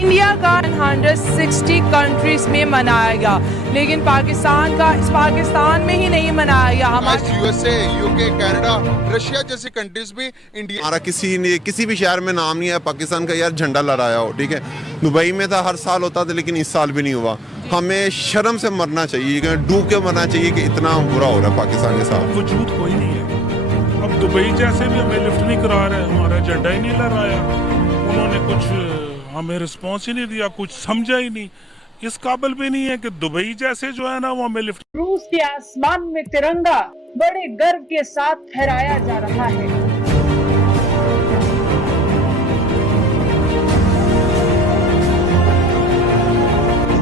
India का 160 countries में मनाया गया, लेकिन पाकिस्तान में ही नहीं मनाया गया। हमारे यूएसए, यूके, कनाडा, रशिया जैसी कंट्रीज भी इंडिया। हमारा किसी भी शहर में नाम नहीं है पाकिस्तान का यार झंडा लहराया हो, ठीक है। दुबई में था, हर साल होता था, लेकिन इस साल भी नहीं हुआ। हमें शर्म से मरना चाहिए, डूब के मरना चाहिए कि इतना बुरा हो रहा है पाकिस्तान के साथ। वजूद कोई नहीं है। अब दुबई जैसे भी हमें लिफ्ट नहीं करा रहे, हमारा झंडा ही नहीं लहराया, उन्होंने कुछ हमें रिस्पॉन्स ही नहीं दिया, कुछ समझा ही नहीं, इस काबिल भी नहीं है कि दुबई जैसे जो है ना वो हमें लिफ्ट। रूस के आसमान में तिरंगा बड़े गर्व के साथ फहराया जा रहा है।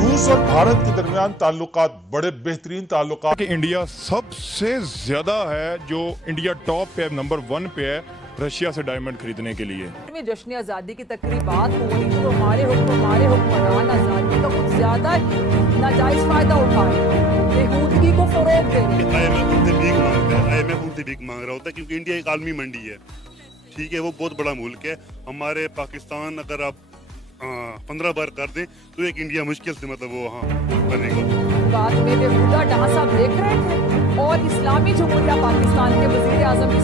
रूस और भारत के दरमियान ताल्लुकात बड़े बेहतरीन ताल्लुकात। इंडिया सबसे ज्यादा है, जो इंडिया टॉप पे नंबर 1 पे है रशिया से डायमंड खरीदने के लिए। में जश्न आज़ादी की तकरीबात हो रही तो हमारे हुक्मरान आज़ादी का कुछ ज्यादा नाजायज फायदा उठाए, बेहूदगी को फरोग दे रहे हैं। IMF उनसे भीख मांग रहा होता है क्योंकि इंडिया एक आलमी मंडी है, ठीक है, वो बहुत बड़ा मुल्क है। हमारे पाकिस्तान अगर आप 15 बार कर दें तो एक इंडिया मुश्किल से मतलब वो वहाँ बनेगा। बात में बेहुदा डांस आप देख रहे थे, और इस्लामी जमहूरिया पाकिस्तान के वजीर आजम की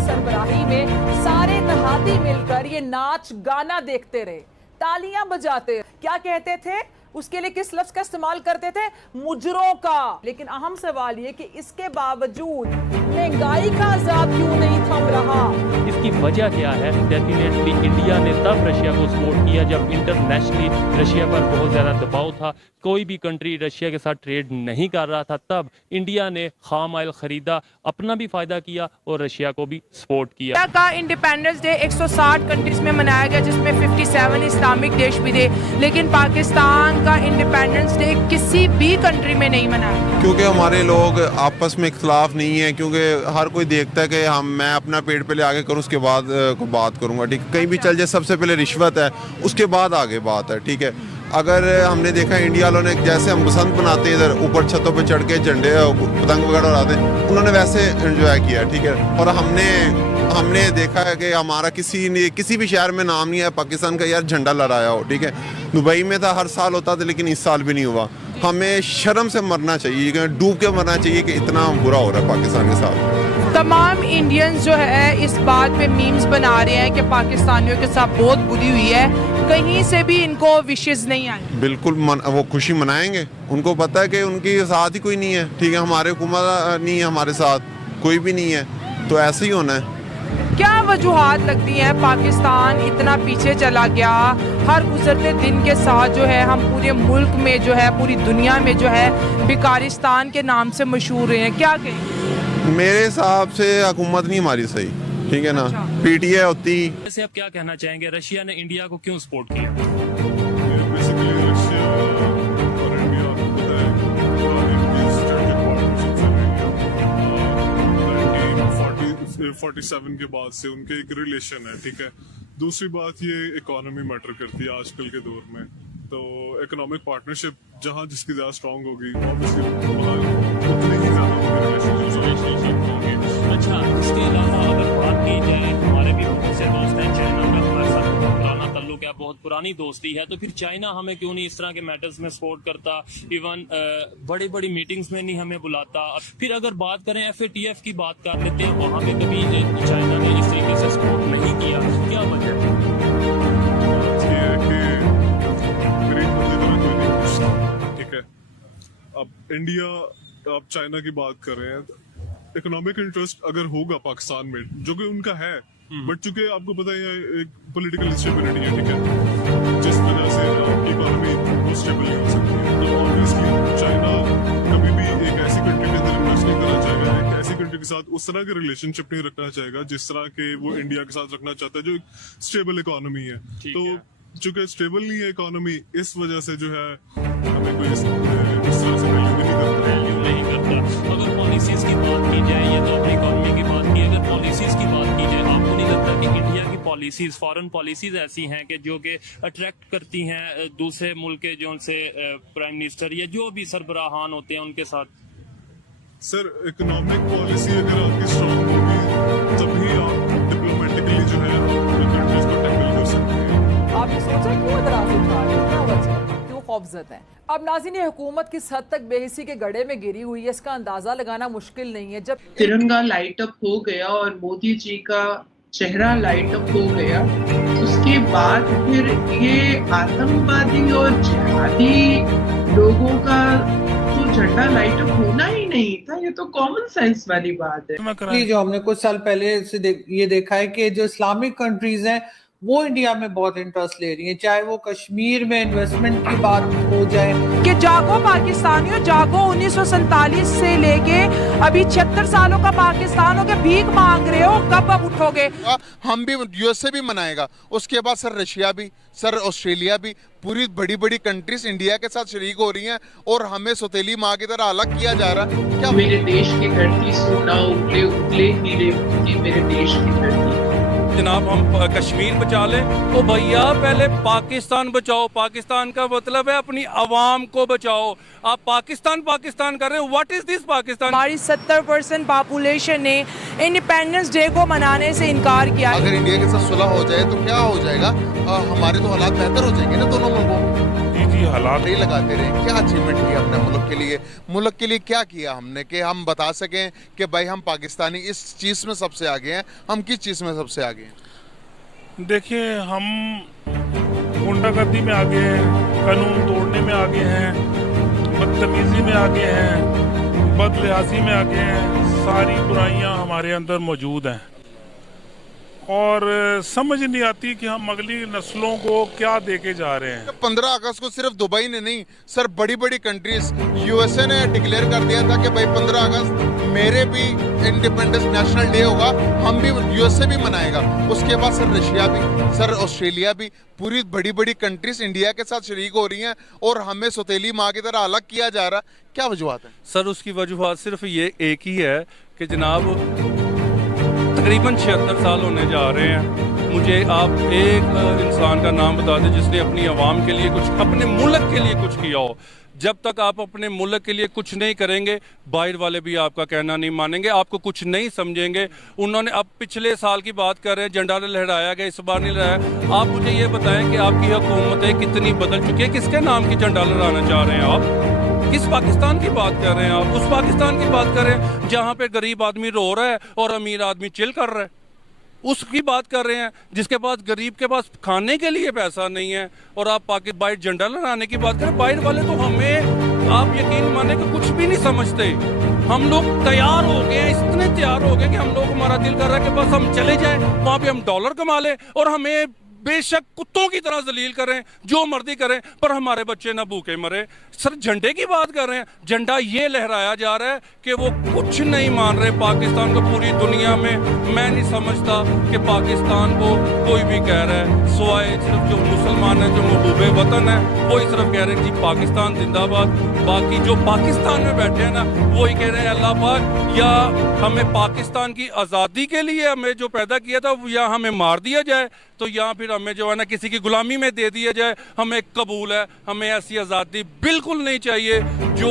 सरबराही में सारे इत्तेहादी मिलकर ये नाच गाना देखते रहे, तालियां बजाते। क्या कहते थे उसके लिए, किस लफ्ज का इस्तेमाल करते थे? मुजरों का। लेकिन अहम सवाल ये कि इसके बावजूद महंगाई का अजाब क्यों नहीं थम रहा? इसकी वजह क्या है? डेफिनेटली इंडिया ने तब रशिया को सपोर्ट किया जब इंटरनेशनली रशिया पर बहुत ज़्यादा दबाव था, कोई भी कंट्री रशिया के साथ ट्रेड नहीं कर रहा था, तब इंडिया ने खाम ऑयल खरीदा, अपना भी फायदा किया और रशिया को भी सपोर्ट किया। इंडिया का इंडिपेंडेंस डे 160 कंट्रीज में मनाया गया, जिसमें 57 इस्लामिक देश भी थे, लेकिन पाकिस्तान का इंडिपेंडेंस डे किसी भी कंट्री में नहीं मनाया गया। क्योंकि हमारे लोग आपस में इख्तलाफ नहीं है, क्योंकि हर कोई देखता है कि मैं अपना पेट पहले आगे करूँ, उसके बाद को बात करूँगा, ठीक है। कहीं भी चल जाए, सबसे पहले रिश्वत है, उसके बाद आगे बात है, ठीक है। अगर हमने देखा इंडिया वालों ने, जैसे हम बसंत बनाते हैं इधर ऊपर छतों पे चढ़ के झंडे पतंग वगैरह उड़ाते हैं, उन्होंने वैसे एंजॉय किया, ठीक है। और हमने देखा है कि हमारा किसी भी शहर में नाम नहीं है पाकिस्तान का यार झंडा लहराया हो, ठीक है। दुबई में था, हर साल होता था, लेकिन इस साल भी नहीं हुआ। हमें शर्म से मरना चाहिए, डूब के मरना चाहिए कि इतना बुरा हो रहा है पाकिस्तान के साथ। तमाम इंडियंस जो है इस बात पे मीम्स बना रहे हैं कि पाकिस्तानियों के साथ बहुत बुरी हुई है, कहीं से भी इनको विशेष नहीं आई। बिल्कुल वो खुशी मनाएंगे, उनको पता है कि उनके साथ ही कोई नहीं है, ठीक है। हमारे हुकूमत नहीं है, हमारे साथ कोई भी नहीं है, तो ऐसे ही होना है। क्या वजूहात लगती हैं पाकिस्तान इतना पीछे चला गया? हर गुजरते दिन के साथ जो है हम पूरे मुल्क में जो है, पूरी दुनिया में जो है भिखारिस्तान के नाम से मशहूर हैं, क्या कहें? मेरे हिसाब से हुकूमत नहीं हमारी सही, ठीक है ना। PTI होती। वैसे आप क्या कहना चाहेंगे, रशिया ने इंडिया को क्यों सपोर्ट किया? बेसिकली रशिया और इंडिया को पता है इनकी स्ट्रेटेजिक पार्टनरशिप चल रही है 1947 के बाद से उनके एक रिलेशन है, ठीक है। दूसरी बात, ये इकोनॉमी मैटर करती है आजकल के दौर में, तो इकोनॉमिक पार्टनरशिप जहाँ जिसकी ज़्यादा स्ट्रॉन्ग होगी, ऑब्वियसली उतनी ही ज़्यादा रिलेशनशिप होगी। अच्छा, इसके अलावा अगर बात की जाए, हमारे भी बहुत से दोस्त हैं, चाइना का हमारे साथ बहुत पुराना ताल्लुक है, बहुत पुरानी दोस्ती है, तो फिर चाइना हमें क्यों नहीं इस तरह के मैटर्स में सपोर्ट करता? इवन बड़ी बड़ी मीटिंग्स में नहीं हमें बुलाता। फिर अगर बात करें FATF की बात कर लेते हैं, वहाँ पे कभी चाइना ने इस तरीके से सपोर्ट नहीं किया, क्या वजह है? ठीक है, अब इंडिया, आप चाइना की बात कर रहे हैं, इकोनॉमिक इंटरेस्ट अगर होगा पाकिस्तान में, जो कि उनका है, बट चूंकि आपको पता है एक पॉलिटिकल इंस्टेबिलिटी है, ठीक है, जिस वजह से इकोनॉमी स्टेबल नहीं हो सकती है, तो ऑब्वियसली चाइना कभी भी एक ऐसी कंट्री के अंदर इन्वेस्ट नहीं करना चाहेगा, एक ऐसी कंट्री के साथ उस तरह के रिलेशनशिप नहीं रखना चाहेगा जिस तरह के वो इंडिया के साथ रखना चाहता है, जो एक स्टेबल इकोनॉमी है। तो चूंकि स्टेबल नहीं है इकोनॉमी, इस वजह से जो है हमें कोई इस तरह से वैल्यू नहीं करता। अगर पॉलिसीज की बात की जाए, ये तो अपनी इकोनॉमी की बात की, अगर पॉलिसीज की बात की जाए, आपको नहीं लगता कि इंडिया की पॉलिसीज, फॉरेन पॉलिसीज ऐसी हैं कि जो कि अट्रैक्ट करती हैं दूसरे मुल्क के जो उनसे प्राइम मिनिस्टर या जो भी सरबराहान होते हैं उनके साथ? सर, इकोनॉमिक पॉलिसी अगर आपकी स्ट्रॉन्ग होगी तभी आप डिप्लोमेटिकली जो है कंट्रीज को टैकल कर सकते हैं। आपने सोचा क्यों एतराज उठा रहे हैं, क्या वजह है, क्यों खौफजद हैं? अब नाज़रीन, ये हुकूमत किस हद तक बेहिसी के गड्ढे में गिरी हुई है इसका अंदाजा लगाना मुश्किल नहीं है। जब तिरंगा लाइट अप हो गया और मोदी जी का चेहरा लाइट अप हो गया, उसके बाद फिर ये आतंकवादी और जिहादी लोगों का तो झंडा लाइट अप होना ही नहीं था। ये तो कॉमन सेंस वाली बात है। जो हमने कुछ साल पहले से ये देखा है कि जो इस्लामिक कंट्रीज हैं वो इंडिया में बहुत इंटरेस्ट ले रही है, चाहे वो कश्मीर में इन्वेस्टमेंट की बात हो जाए कि जागो पाकिस्तानियों, जागो 1947 से लेके अभी 76 सालों का पाकिस्तान हो गया, भीख मांग रहे हो, कब अब उठोगे? हम भी यूएसए भी मनाएगा, उसके बाद सर रशिया भी, सर ऑस्ट्रेलिया भी, पूरी बड़ी बड़ी कंट्रीज इंडिया के साथ शरीक हो रही हैं और हमें सौतेली माँ की तरह अलग किया जा रहा है। क्या मेरे देश की धरती सोना उगले उगले हीरे मोती, मेरे देश की धरती। जनाब हम कश्मीर बचा लें तो भैया पहले पाकिस्तान बचाओ। पाकिस्तान का मतलब है अपनी आवाम को बचाओ। आप पाकिस्तान पाकिस्तान कर रहे हो, व्हाट इज दिस पाकिस्तान? हमारी 70% पॉपुलेशन ने इंडिपेंडेंस डे को मनाने से इनकार किया। अगर इंडिया के साथ सुलह हो जाए तो क्या हो जाएगा? हमारे तो हालात बेहतर हो जाएंगे ना दोनों मुल्कों में। जी हालात नहीं लगाते रहे, क्या अचीवमेंट किया हमने मुल्क के लिए? मुल्क के लिए क्या किया हमने कि हम बता सकें कि भाई हम पाकिस्तानी इस चीज़ में सबसे आगे हैं? हम किस चीज़ में सबसे आगे हैं? देखिए, हम गुंडागर्दी में आगे हैं, कानून तोड़ने में आगे हैं, बदतमीजी में आगे हैं, बदलिहाजी में आगे हैं। सारी बुराइयां हमारे अंदर मौजूद हैं और समझ नहीं आती कि हम अगली नस्लों को क्या देके जा रहे हैं। 15 अगस्त को सिर्फ दुबई ने नहीं सर, बड़ी बड़ी कंट्रीज, यूएसए ने डिक्लेयर कर दिया था कि भाई 15 अगस्त मेरे भी इंडिपेंडेंस नेशनल डे होगा, हम भी यूएसए भी मनाएगा। उसके बाद सर रशिया भी, सर ऑस्ट्रेलिया भी, पूरी बड़ी बड़ी कंट्रीज इंडिया के साथ शरीक हो रही हैं और हमें सौतेली माँ की तरह अलग किया जा रहा है। क्या वजूहत है सर? उसकी वजूहत सिर्फ ये एक ही है कि जनाब तकरीबन 76 साल होने जा रहे हैं। मुझे आप एक इंसान का नाम बता दें जिसने अपनी आवाम के लिए कुछ, अपने मुल्क के लिए कुछ किया हो। जब तक आप अपने मुल्क के लिए कुछ नहीं करेंगे, बाहर वाले भी आपका कहना नहीं मानेंगे, आपको कुछ नहीं समझेंगे। उन्होंने अब पिछले साल की बात कर रहे हैं, झंडा लहराया गया, इस बार नहीं लहराया। आप मुझे ये बताएं कि आपकी हुकूमतें कितनी बदल चुकी है? किसके नाम की झंडा लहराना चाह रहे हैं आप? किस पाकिस्तान की बात कर रहे हैं आप? उस पाकिस्तान की बात कर रहे हैं जहाँ पे गरीब आदमी रो रहा है और अमीर आदमी चिल कर रहा है। उसकी बात कर रहे हैं जिसके पास, गरीब के पास खाने के लिए पैसा नहीं है और आप बाहर झंडा लहराने की बात करें। बाहर वाले तो हमें, आप यकीन माने कि कुछ भी नहीं समझते। हम लोग तैयार हो गए हैं, इतने तैयार हो गए कि हम लोग, हमारा दिल कर रहा है कि बस हम चले जाएं, वहाँ पे हम डॉलर कमा लें और हमें बेशक कुत्तों की तरह जलील करें, जो मर्जी करें, पर हमारे बच्चे ना भूखे मरे। सर झंडे की बात कर रहे हैं, झंडा ये लहराया जा रहा है कि वो कुछ नहीं मान रहे पाकिस्तान को पूरी दुनिया में। मैं नहीं समझता कि पाकिस्तान को कोई भी कह रहा है, सिवाय सिर्फ जो मुसलमान है, जो महबूबे वतन है, वही सिर्फ कह रहे हैं जी पाकिस्तान जिंदाबाद। बाकी जो पाकिस्तान में बैठे हैं ना, वही कह रहे हैं अल्लाह पाक, या हमें पाकिस्तान की आज़ादी के लिए हमें जो पैदा किया था या हमें मार दिया जाए, तो या फिर हमें जो है ना किसी की गुलामी में दे दिया जाए, हमें कबूल है। हमें ऐसी आज़ादी बिल्कुल नहीं चाहिए जो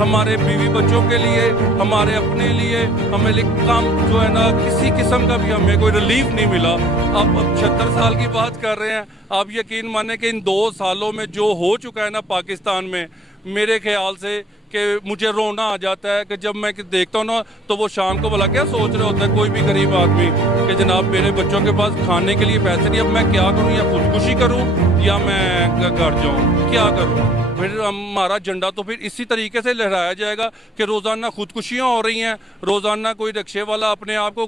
हमारे बीवी बच्चों के लिए, हमारे अपने लिए, हमें कम जो है ना किसी किस्म का भी हमें कोई रिलीफ नहीं मिला। अब 76 साल की बात कर रहे हैं। आप यकीन माने कि इन 2 सालों में जो हो चुका है ना पाकिस्तान में, मेरे ख्याल से कि मुझे रोना आ जाता है कि जब मैं देखता हूँ ना, तो वो शाम को भला क्या सोच रहे होता है कोई भी गरीब आदमी कि जनाब मेरे बच्चों के पास खाने के लिए पैसे नहीं, अब मैं क्या करूँ? या खुदकुशी करूँ या मैं घर जाऊँ? क्या करूँ? फिर हमारा झंडा तो फिर इसी तरीके से लहराया जाएगा कि रोज़ाना खुदकुशियाँ हो रही हैं, रोज़ाना कोई रिक्शे वाला अपने आप को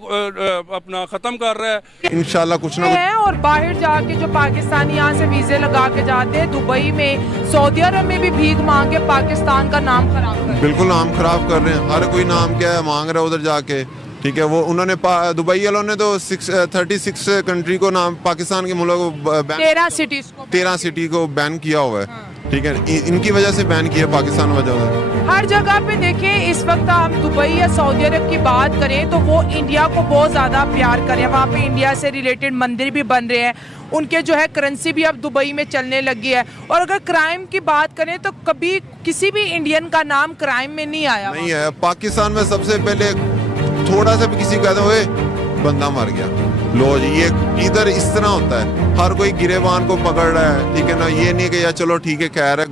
अपना ख़त्म कर रहा है। इंशाल्लाह कुछ ना है। और बाहर जाके जो पाकिस्तानी यहाँ से वीज़े लगा के जाते हैं, दुबई में, सऊदी अरब में भी भीख मांग के पाकिस्तान का नाम खराब कर रहे हैं। बिल्कुल नाम खराब कर रहे हैं। हर कोई नाम क्या है मांग रहा है उधर जाके, ठीक है। वो उन्होंने दुबई वालों ने तो 36 कंट्री को नाम, पाकिस्तान के मुल्क को 13 सिटी को बैन किया हुआ है, ठीक है। इनकी वजह से बैन किया पाकिस्तान वजह से। हर जगह पे देखें, इस वक्त हम दुबई या सऊदी अरब की बात करें तो वो इंडिया को बहुत ज़्यादा प्यार करें। वहाँ पे इंडिया से रिलेटेड मंदिर भी बन रहे हैं, उनके जो है करेंसी भी अब दुबई में चलने लगी है। और अगर क्राइम की बात करें तो कभी किसी भी इंडियन का नाम क्राइम में नहीं आया। नहीं है। पाकिस्तान में सबसे पहले थोड़ा सा भी किसी कहते हुए बंदा मर गया, लो जी ये इधर इस तरह होता है, हर कोई गिरेबान को पकड़ रहा है, ठीक है ना। ये नहीं कि यार चलो ठीक है खैर है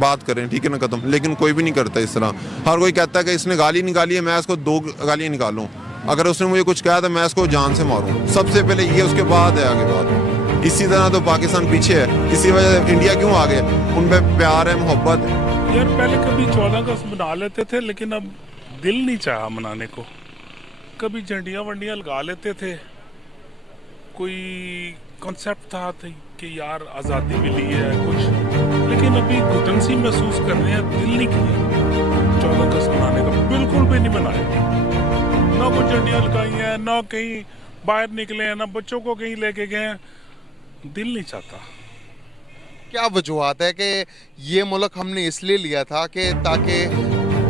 बात करें, ठीक है ना, खत्म। लेकिन कोई भी नहीं करता इस तरह। हर कोई कहता है कि इसने गाली निकाली है, मैं इसको 2 गालियाँ निकालूं, अगर उसने मुझे कुछ कहा तो मैं इसको जान से मारूं। सबसे पहले ये, उसके बाद है आगे बात। इसी तरह तो पाकिस्तान पीछे है, इसी वजह से इंडिया क्यों आगे, उन पे प्यार है, मोहब्बत है। यार पहले कभी 14 अगस्त मना लेते थे, लेकिन अब दिल नहीं चाहा मनाने को। कभी झंडियाँ वंडियाँ लगा लेते थे, कोई कॉन्सेप्ट था कि यार आज़ादी मिली है कुछ, लेकिन अभी घुटन सी महसूस कर रहे हैं, दिल नहीं किया 14 अगस्त मनाने का, बिल्कुल भी नहीं मनाया। ना कोई झंडियाँ लगाई हैं, ना कहीं बाहर निकले हैं, ना बच्चों को कहीं लेके गए हैं, दिल नहीं चाहता। क्या वजूहत है कि ये मुल्क हमने इसलिए लिया था कि ताकि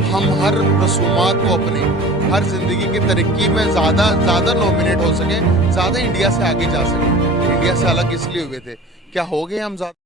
हम हर रसूमात को अपने हर जिंदगी की तरक्की में ज़्यादा नॉमिनेट हो सके, ज़्यादा इंडिया से आगे जा सके। इंडिया से अलग इसलिए हुए थे, क्या हो गए हम ज़्यादा?